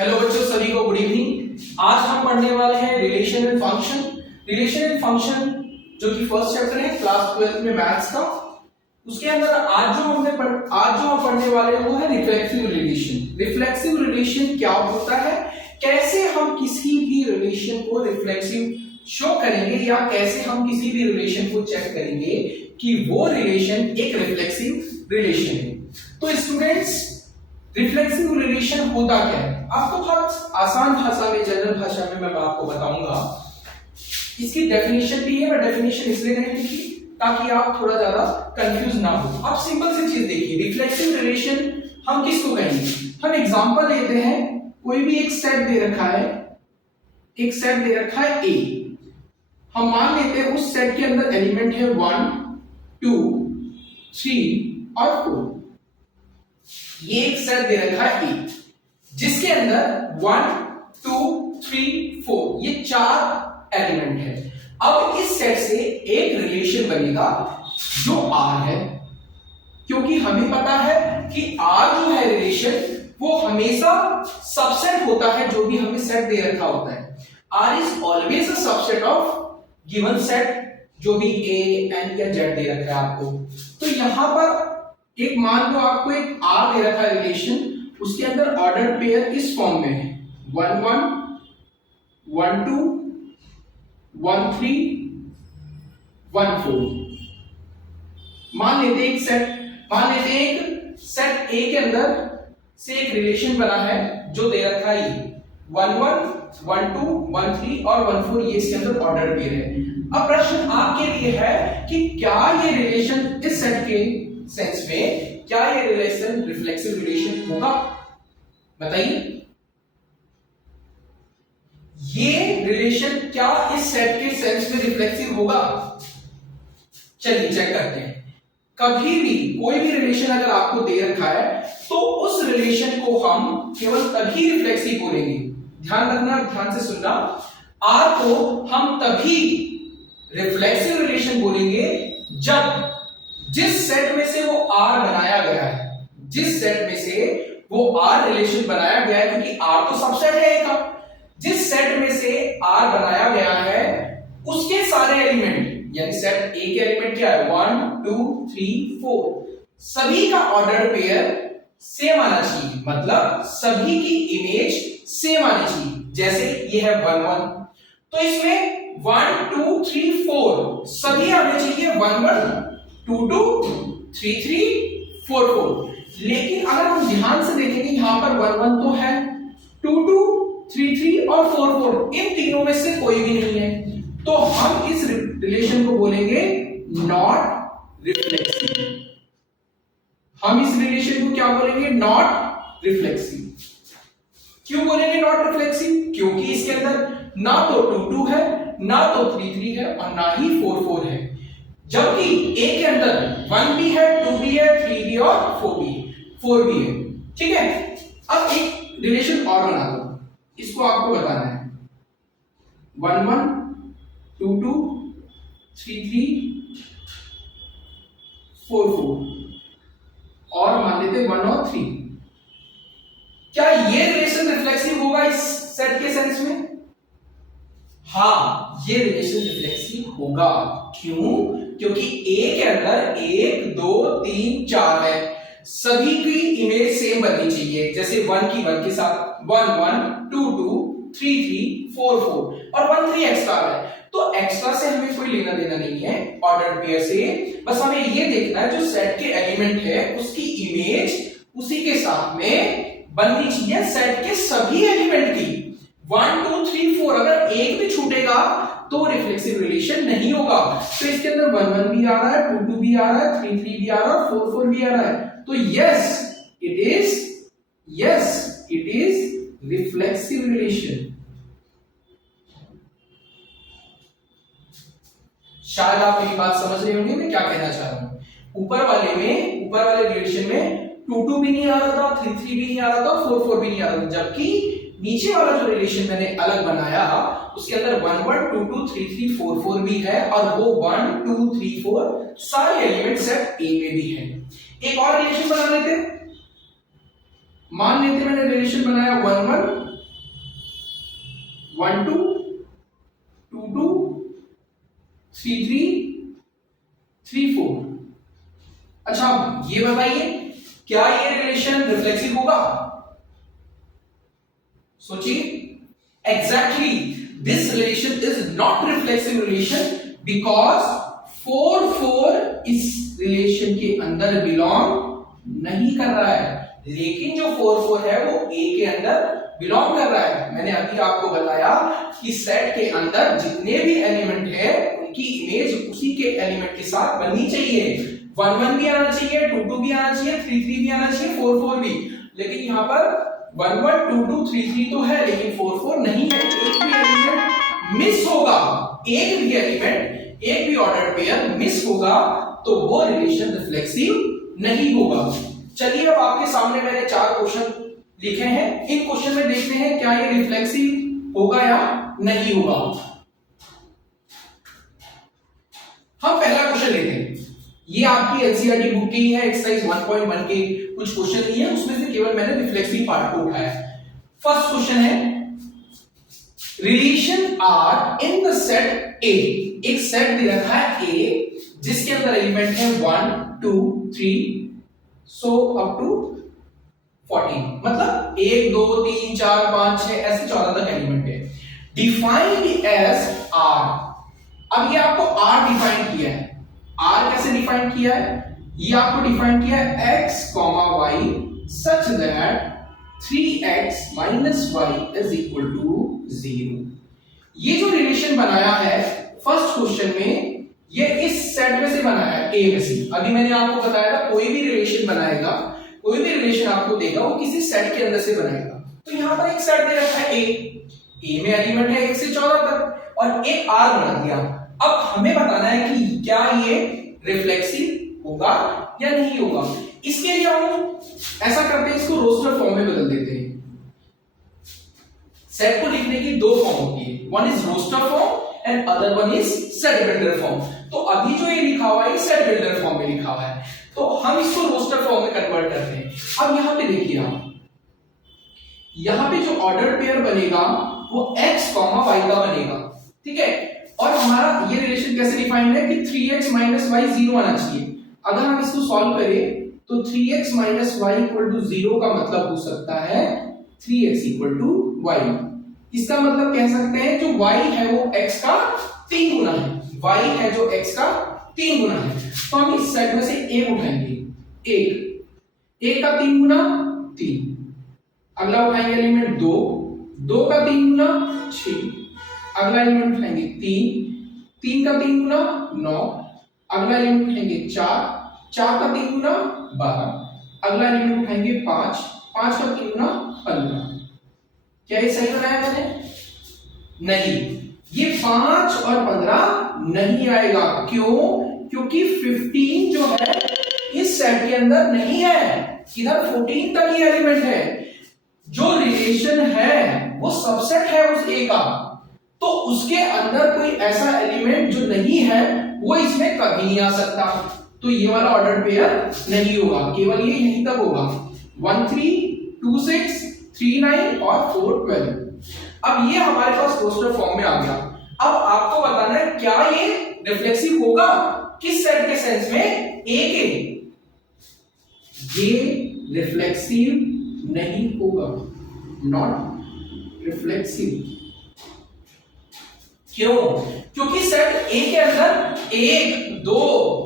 Hello बच्चों, सभी को गुड इवनिंग। आज हम पढ़ने वाले हैं relation and function. Relation and function जो कि फर्स्ट चैप्टर है क्लास 12 में मैथ्स का। उसके अंदर आज जो हम पढ़ने वाले हैं वो है रिफ्लेक्सिव रिलेशन। रिफ्लेक्सिव रिलेशन क्या होता है, कैसे हम किसी भी रिलेशन को रिफ्लेक्सिव शो करेंगे या कैसे हम किसी भी रिलेशन को चेक करेंगे कि वो रिलेशन एक रिफ्लेक्सिव रिलेशन है। तो स्टूडेंट्स, रिफ्लेक्सिव रिलेशन होता क्या है, आपको बहुत आसान भाषा में, जनरल भाषा में मैं आपको बताऊंगा। इसकी डेफिनेशन भी है, मैं डेफिनेशन इसलिए नहीं लिखी ताकि आप थोड़ा ज्यादा कंफ्यूज ना हो। आप सिंपल सी चीज देखिए, रिफ्लेक्सिव रिलेशन हम किसको कहेंगे। हम एग्जांपल लेते हैं, कोई भी एक सेट दे रखा है, एक सेट दे रखा है ए। हम मान लेते हैं उस सेट के अंदर एलिमेंट है 1 2 3 और 4। ये एक सेट दे रखा है ए जिसके अंदर 1 2 3 4 ये 4 एलिमेंट है। अब इस सेट से एक रिलेशन बनेगा जो R है, क्योंकि हमें पता है कि R जो है रिलेशन वो हमेशा सबसेट होता है जो भी हमें सेट दे रखा होता है। R is always a subset of given set, जो भी A N या Z दे रखा है आपको। तो यहां पर एक मान लो आपको एक R दे रखा है रिलेशन, उसके अंदर ऑर्डर पेयर इस फॉर्म में है 1 1 1 2 1 3 1 4। मान लेते एक सेट A के अंदर से एक रिलेशन बना है जो दे रखा है 1 1 1 2 1 3 और 1 4, ये इसके अंदर ऑर्डर पेयर है। अब प्रश्न आपके लिए है कि क्या ये रिलेशन इस सेट के सेंस में, क्या ये रिलेशन रिफ्लेक्सिव रिलेशन होगा, बताइए। ये रिलेशन क्या इस सेट के सेंस में रिफ्लेक्सिव होगा? चलिए चेक करते हैं। कभी भी कोई भी रिलेशन अगर आपको दे रखा है तो उस रिलेशन को हम केवल तभी रिफ्लेक्सिव बोलेंगे। ध्यान रखना, ध्यान से सुनना। आर को हम तभी रिफ्लेक्सिव रिलेशन बोलेंगे जब जिस सेट में से वो आर बनाया गया है, जिस सेट में से वो आर रिलेशन बनाया गया है, क्योंकि आर तो सबसेट है एक का, जिस सेट में से आर बनाया गया है उसके सारे एलिमेंट, यानी सेट ए के एलिमेंट क्या है 1 2 3 4, सभी का ऑर्डर पेयर सेम आना चाहिए, मतलब सभी की इमेज सेम आनी चाहिए। जैसे ये है 1 1, तो इसमें 1 2 3 4 सभी आने चाहिए 1 1 2 2 3 3 4 4। लेकिन अगर हम ध्यान से देखेंगे यहां पर 1 1 तो है, 2 2 3 3 और 4 4, इन तीनों में से कोई भी नहीं है, तो हम इस रिलेशन को बोलेंगे नॉट रिफ्लेक्सिव। हम इस रिलेशन को क्या बोलेंगे? Not reflexive. क्यों बोलेंगे नॉट रिफ्लेक्सिव? क्योंकि इसके अंदर ना तो 2 2 है, ना तो 3 3 है और ना ही 4 4 है, जबकि ए के अंदर 1 भी है, 2 भी है, 3 भी और 4 भी है। ठीक है, अब एक रिलेशन और बना दो, इसको आपको बताना है 1 1 2 2 3 3 4 4 और मान लेते 1 और 3। क्या ये रिलेशन रिफ्लेक्सिव होगा इस सेट के सेंस में? हाँ, ये रिलेशन रिफ्लेक्सिव होगा। क्यों? क्योंकि ए के अंदर 1 2 3 4 है, सभी की इमेज सेम बननी चाहिए। जैसे 1 की 1 के साथ 1 1 2 2 3 3 4 4 और 1 3 एक्स्ट्रा है, तो एक्स्ट्रा से हमें कोई लेना देना नहीं है ऑर्डर पेयर से। बस हमें ये देखना है जो सेट के एलिमेंट है उसकी इमेज उसी के साथ में बननी चाहिए, सेट के सभी एलिमेंट की। 1 2 3 4 अगर एक भी छूटेगा तो रिफ्लेक्सिव रिलेशन नहीं होगा। तो इसके अंदर 1 1 भी आ रहा है, 2 2 भी आ रहा है, 3 3 भी आ रहा है, 4 4 भी आ रहा है, तो yes it is reflexive relation. शायद आप मेरी बात समझ रहे होंगे मैं क्या कहना चाह रहा हूं। ऊपर वाले रिलेशन में 2 2 भी नहीं आ रहा था, 3 3 भी नहीं आ रहा था, 4 4 भी नहीं आ रहा था, जबकि नीचे वाला जो रिलेशन मैंने अलग बनाया उसके अंदर 1 1 2 2 3 3 4 4 भी है, और वो 1 2 3 4 सारे एलिमेंट सेट ए में भी है। एक और रिलेशन बना लेते, मान लेते मैंने रिलेशन बनाया 1 1 1 2 2 2 3 3 3 4। अच्छा ये बताइए क्या ये रिलेशन रिफ्लेक्सिव होगा? सोचिए। Exactly this relation is not reflexive relation because 4 4 इस रिलेशन के अंदर बिलोंग नहीं कर रहा है, लेकिन जो 4 4 है वो ए के अंदर बिलोंग कर रहा है। मैंने अभी आपको बताया कि सेट के अंदर जितने भी एलिमेंट है उनकी इमेज उसी के एलिमेंट के साथ बननी चाहिए। 1 1 भी आना चाहिए, 2 2 भी आना चाहिए, 3 3 भी आना चाहिए, 4 4 भी। लेकिन यहाँ पर 1 1 2 2 3 3 तो है लेकिन 4 4 नहीं है। एक भी एलिमेंट मिस होगा, एक भी एलिमेंट, एक भी ऑर्डर पेयर मिस होगा तो वो रिलेशन रिफ्लेक्सिव नहीं होगा। चलिए अब आपके सामने मैंने 4 क्वेश्चन लिखे हैं, इन क्वेश्चन में देखते हैं क्या ये रिफ्लेक्सिव होगा या नहीं होगा। हम पहला क्वेश्चन लेते हैं, ये आपकी एनसीईआरटी बुक की है, एक्सरसाइज 1.1 के कुछ क्वेश्चन लिए हैं, उसमें से केवल मैंने रिफ्लेक्सिव पार्ट को उठाया। फर्स्ट क्वेश्चन है relation are in the set A. एक सेट दे रखा है ए जिसके अंदर एलिमेंट है 1 2 3 सो अप टू 14, मतलब 1 2 3 4 5 6 ऐसे 14 तक एलिमेंट है। Defined as R. अब ये आपको आर डिफाइन किया है। आर कैसे डिफाइन किया है? ये आपको डिफाइन किया है x, y such that 3x minus y is equal to 0। ये जो रिलेशन बनाया है फर्स्ट क्वेश्चन में, ये इस सेट में से बनाया है, ए में से। अभी मैंने आपको बताया था कोई भी रिलेशन बनाएगा, कोई भी रिलेशन आपको देगा वो किसी सेट के अंदर से बनाएगा। तो यहां पर एक सेट दे रखा है ए में एलिमेंट है 1 से 14 तक और एक आर बना दिया। अब हमें बताना है कि क्या ये रिफ्लेक्सिव होगा या नहीं होगा। इसके लिए हम ऐसा करते हैं, इसको रोस्टर फॉर्म में बदल देते हैं। सेट को लिखने की 2 फॉर्म होती है, one is roster form and other one is set builder form. तो अभी जो ये लिखा हुआ है सेट बिल्डर फॉर्म में लिखा हुआ है, तो हम इसको रोस्टर फॉर्म में कन्वर्ट करते हैं। अब यहां पे देखिए आप, यहां पे जो ऑर्डर पेयर बनेगा वो x, y का बनेगा, ठीक है। और हमारा ये रिलेशन कैसे डिफाइंड है कि 3x minus y 0 आना चाहिए। अगर हम इसको सॉल्व करें तो 3x minus y equal to 0 का मतलब हो सकता है 3x equal to y। इसका मतलब कह सकते हैं जो y है वो x का 3 गुना है, y है जो x का 3 गुना है। तो हम इस साइड में से a उठाएंगे, 1 का 3 गुना 3। अगला उठाएंगे एलिमेंट 2 का 3 गुना 6। अगला एलिमेंट उठाएंगे 3 का 3 गुना 9। अगला एलिमेंट उठाएंगे 4 का 3 गुना 12। अगला एलिमेंट उठाएंगे 5 का 3 गुना 15। क्या ये सही बनाया मैंने? नहीं, ये 5 और 15 नहीं आएगा। क्यों? क्योंकि 15 जो है इस सेट के अंदर नहीं है, इधर 14 तक ही एलिमेंट है। जो रिलेशन है वो सबसेट है उस ए का, तो उसके अंदर कोई ऐसा एलिमेंट जो नहीं है वो इसमें कभी नहीं आ सकता। तो ये वाला ऑर्डर पेयर नहीं होगा, केवल ये यहीं तक होगा, 1 3 2 6 3 9 और 4 12। अब ये हमारे पास रोस्टर फॉर्म में आ गया। अब आपको बताना है क्या ये रिफ्लेक्सिव होगा, किस सेट के सेंस में? ए के। ये रिफ्लेक्सिव नहीं होगा, नॉट रिफ्लेक्सिव। क्यों? क्योंकि सेट ए के अंदर 1 2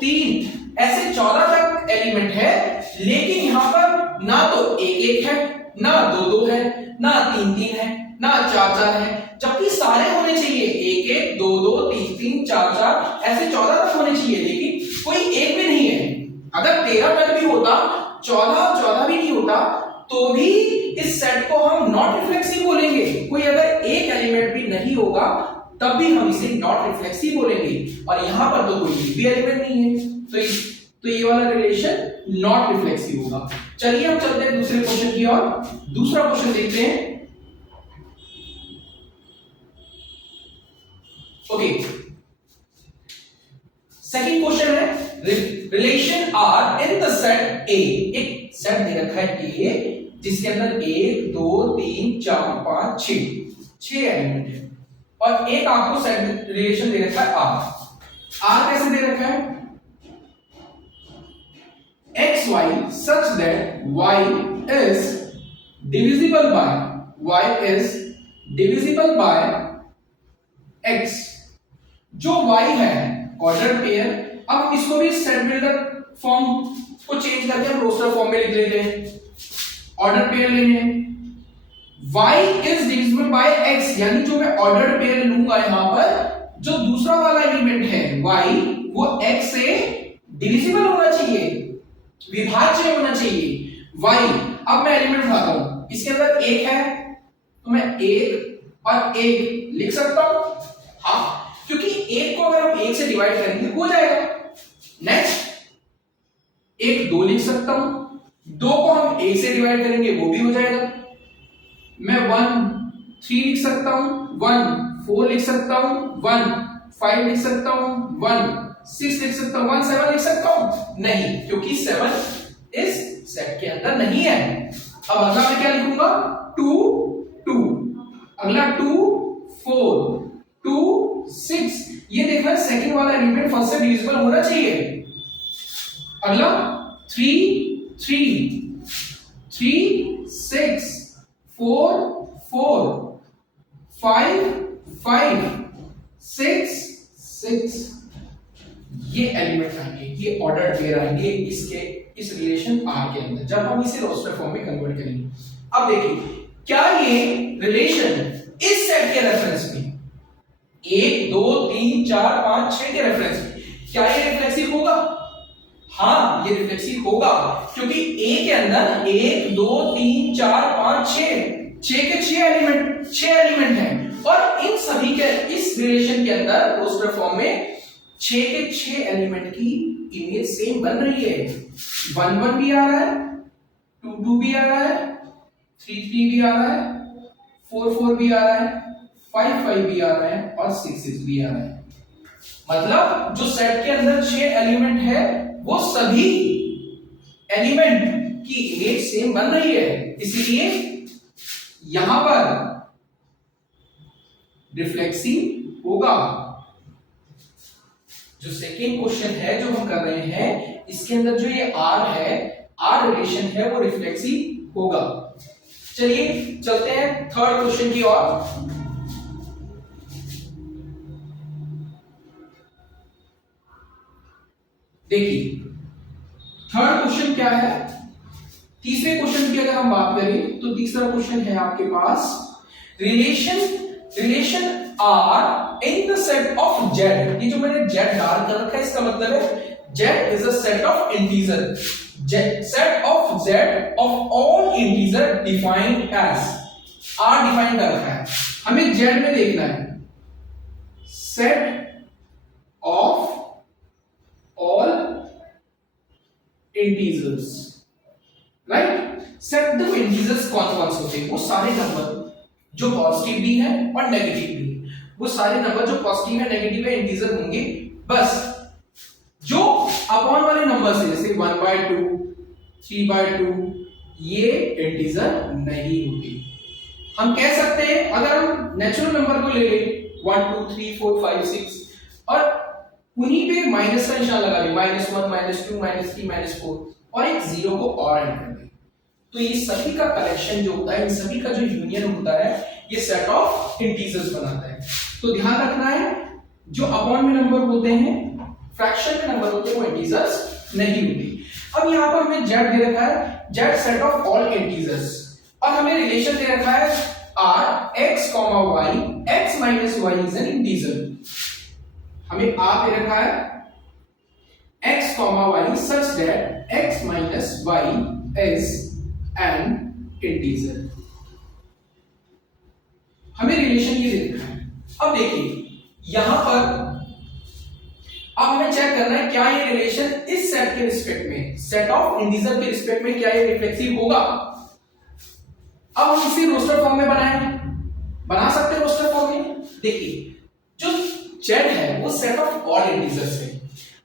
3 ऐसे 14 तक एलिमेंट है, लेकिन यहां पर ना तो 1 1 है, ना 2 2 है, ना 3 3 है, ना 4 4 है, जबकि सारे होने चाहिए 1 1 2 2 3 3 4 4 ऐसे 14 तक होने चाहिए, लेकिन कोई एक भी नहीं है। अगर 13 तक भी होता, 14 भी नहीं होता, तो भी इस सेट को हम नॉट रिफ्लेक्सिव बोलेंगे। कोई अगर एक एलिमेंट भी नहीं होगा तब भी हम इसे नॉट रिफ्लेक्सिव बोलेंगे, और यहां पर तो कोई भी एलिमेंट नहीं है, तो ये वाला रिलेशन नॉट रिफ्लेक्सिव होगा। चलिए हम चलते हैं दूसरे क्वेश्चन की ओर। दूसरा क्वेश्चन देखते हैं। ओके, सेकंड क्वेश्चन है relation are in the set A. एक सेट दे रखा है ए जिसके अंदर 1 2 3 4 5 6 6 एलिमेंट है और एक आपको सेट रिलेशन दे रखा है आर कैसे दे रखा है X Y such that Y is divisible by X. जो y है ऑर्डर पेयर, अब हम इसको भी सेट बिल्डर फॉर्म को चेंज करके हम रोस्टर फॉर्म में लिख लेते हैं। ऑर्डर पेयर लेने y is divisible by x, यानी जो मैं ऑर्डर पेयर लूंगा यहां पर, जो दूसरा वाला एलिमेंट है y वो x से डिविजिबल होना चाहिए, विभाज्य होना चाहिए y। अब मैं एलिमेंट उठाता हूं, इसके अंदर एक है तो मैं एक और एक लिख सकता हूं, हाँ, क्योंकि एक को अगर हम एक से डिवाइड करेंगे हो जाएगा। नेक्स्ट एक दो लिख सकता हूं, दो को हम एक से डिवाइड करेंगे वो भी हो जाएगा। मैं 1 3 लिख सकता हूं, 1 4 लिख सकता हूं, 1 5 लिख सकता हूं, 1 6 लिख सकता हूं, 1 7 लिख सकता हूं, नहीं, क्योंकि 7 इस सेट के अंदर नहीं है। अब अगला मैं क्या लिखूंगा 2 2, अगला 2 4 2 6, ये देखना सेकंड वाला एलिमेंट फर्स्ट से डिविजिबल होना चाहिए। अगला 3 3 3 6 4 4 5 5 6 6, ये एलिमेंट आएंगे, ये ऑर्डर पेयर आएंगे इसके इस रिलेशन आर के अंदर जब हम इसे रोस्टर फॉर्म में कन्वर्ट करेंगे। अब देखिए क्या ये रिलेशन इस सेट के रेफरेंस में 1 2 3 4 5 6 के रेफरेंस में क्या ये रिफ्लेक्सिव होगा? हाँ, ये रिफ्लेक्सिव होगा, क्योंकि ए के अंदर 1 2 3 4 5 6 के 6 एलिमेंट हैं और इन सभी के इस रिलेशन के अंदर रोस्टर फॉर्म में 6 के 6 एलिमेंट की इमेज सेम बन रही है। 1 1 भी आ रहा है, 2 2 भी आ रहा है, 3 3 भी आ रहा है, 4 4 भी आ रहा है, 5 5 भी आ रहा है और 6 6 भी आ रहा है। मतलब जो सेट के अंदर 6 एलिमेंट है वो सभी एलिमेंट की इमेज सेम बन रही है, इसीलिए यहां पर रिफ्लेक्सिव होगा। जो सेकेंड क्वेश्चन है जो हम कर रहे हैं, इसके अंदर जो ये आर है, आर रिलेशन है, वो रिफ्लेक्सिव होगा। चलिए चलते हैं थर्ड क्वेश्चन की ओर। देखिए थर्ड क्वेश्चन क्या है, तीसरे क्वेश्चन की अगर हम बात करें तो तीसरा क्वेश्चन है आपके पास relation are in the set of Z. ये जो मैंने जेड डाल कर रखा है इसका मतलब है Z is a set of integer, set of Z of all integer defined as, R define कर रखा है, हमें जेड में देखना है set of all integers, right. Set the integers कौन कौन से होते हैं? वो सारे नंबर जो पॉजिटिव भी है और नेगेटिव भी है, वो सारे नंबर जो पॉजिटिव है नेगेटिव है इंटीजर होंगे। बस जो अपॉन वाले नंबर से जैसे 1/2 3/2 ये इंटीजर नहीं होते। हम कह सकते हैं अगर हम नेचुरल नंबर को ले लें 1 2 3 4 5 6 और उन्हीं पे माइनस का निशान लगा दें, -1 -2 -3 -4 और एक जीरो को और ऐड कर दें, तो ये सभी का कलेक्शन जो होता है, इन सभी का जो यूनियन होता है, ये सेट ऑफ इंटीजर्स बनाता है। तो ध्यान रखना है जो अपॉन में नंबर होते हैं, फ्रैक्शन में नंबर होते हैं, वो इंटीजर्स नहीं होते। अब यहाँ पर हमें जेड दे रखा है, Z set of all integers, और हमें रिलेशन दे रखा है R X comma Y, X minus Y is an integer. हमें आर दे रखा है X comma Y such that X minus Y is an integer. हमें रिलेशन ये दे रखा है। अब देखिए यहां पर अब हमें चेक करना है क्या ये रिलेशन इस सेट के रिस्पेक्ट में, सेट ऑफ इंटीजर के रिस्पेक्ट में क्या ये रिफ्लेक्सिव होगा। अब हम इसे रोस्टर फॉर्म में बना सकते हैं रोस्टर फॉर्म में। देखिए जो जेड है वो सेट ऑफ ऑल इंटीजर्स है।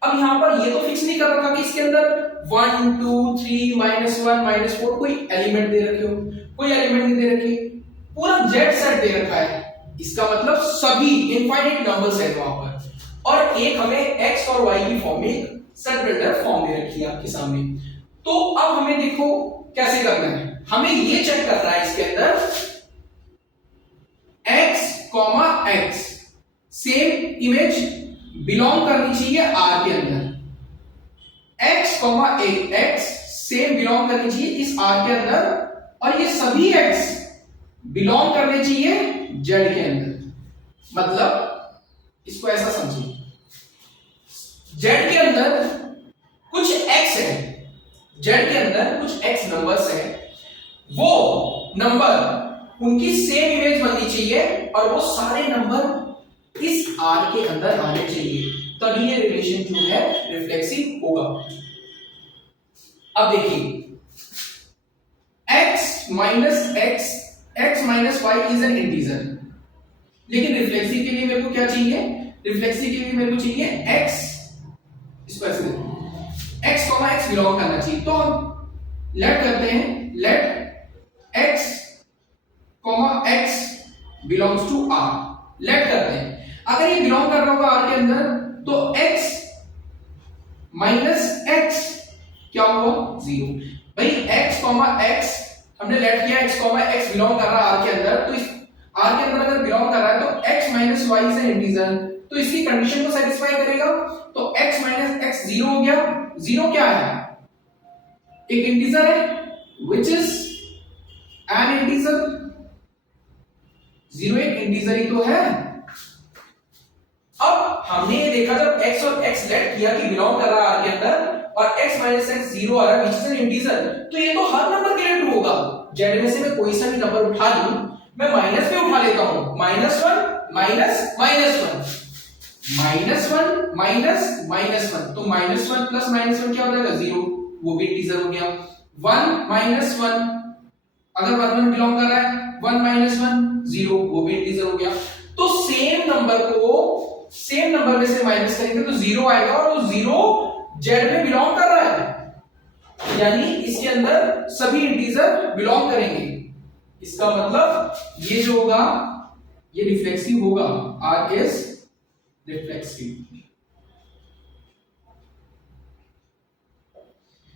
अब यहां पर ये तो फिक्स नहीं कर रखा कि इसके अंदर 1 2 3 -1 -4 कोई एलिमेंट दे रखे हो, कोई एलिमेंट नहीं दे रखे, पूरा जेड सेट दे रखा है। इसका मतलब सभी इनफाइनाइट नंबर्स है वहां पर, और एक हमें x और y की फॉर्म में सेट बिल्डर फॉर्म में रखी है आपके सामने। तो अब हमें देखो कैसे करना है, हमें ये चेक करना है इसके अंदर x, x same image belong करनी चाहिए R के अंदर, x, x सेम बिलोंग करनी चाहिए इस R के अंदर, और ये सभी x बिलोंग करने चाहिए Z के अंदर। मतलब इसको ऐसा समझिए, Z के अंदर कुछ x है, Z के अंदर कुछ x नंबर्स है, वो नंबर उनकी सेम इमेज बननी चाहिए और वो सारे नंबर इस R के अंदर आने चाहिए, तभी ये रिलेशन जो है रिफ्लेक्सिव होगा। अब देखिए x minus y is an integer, लेकिन रिफ्लेक्सिव के लिए मेरे को क्या चाहिए, रिफ्लेक्सिव के लिए मेरे को चाहिए x, इसको ऐसे x, x बिलोंग करना चाहिए। तो हम लेट करते हैं, let x, x belongs to r, let करते हैं। अगर ये बिलोंग कर रहा होगा r के अंदर तो x माइनस x क्या हुआ, 0। भाई x, x हमने लेट किया, x, x बिलोंग कर रहा है r के अंदर, तो इस r के अंदर अगर बिलोंग कर रहा है तो x minus y is an integer, तो इसकी कंडीशन को सेटिस्फाई करेगा। तो x माइनस x 0 हो गया, 0 क्या है, एक इंटीजर है which is an integer, 0 एक इंटीजर ही तो है। अब हमने ये देखा जब x और x लेट किया कि बिलोंग कर रहा है r के अंदर और x माइनस x 0 आ रहा है which is an इंटीजर, तो ये तो हर नंबर के लिए ट्रू होगा। z में से मैं कोई सा भी नंबर उठा लूं, मैं माइनस पे उठा लेता हूं, -1 माइनस -1 -1 तो -1 प्लस -1 क्या हो जाएगा, 0, वो भी इंटीजर हो गया। 1 माइनस 1 अगर 1 बिलोंग कर रहा है, 1 माइनस 1 0, वो भी इंटीजर हो गया। तो सेम नंबर को सेम नंबर में से माइनस करेंगे तो 0 आएगा, और वो 0 z में बिलोंग कर रहा है, यानी इसके अंदर सभी इंटीजर बिलोंग करेंगे। इसका मतलब ये जो होगा ये रिफ्लेक्सिव होगा, R इज रिफ्लेक्सिव।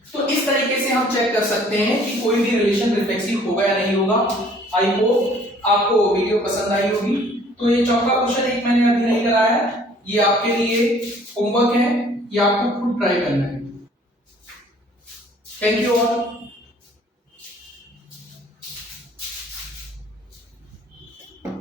तो इस तरीके से हम चेक कर सकते हैं कि कोई भी रिलेशन रिफ्लेक्सिव होगा या नहीं होगा। आई होप आपको वीडियो पसंद आई होगी। तो ये चौथा क्वेश्चन एक मैंने अभी नहीं कराया है, ये आपके लिए होमवर्क है, ये आपको खुद ट्राई करना है। Thank you all.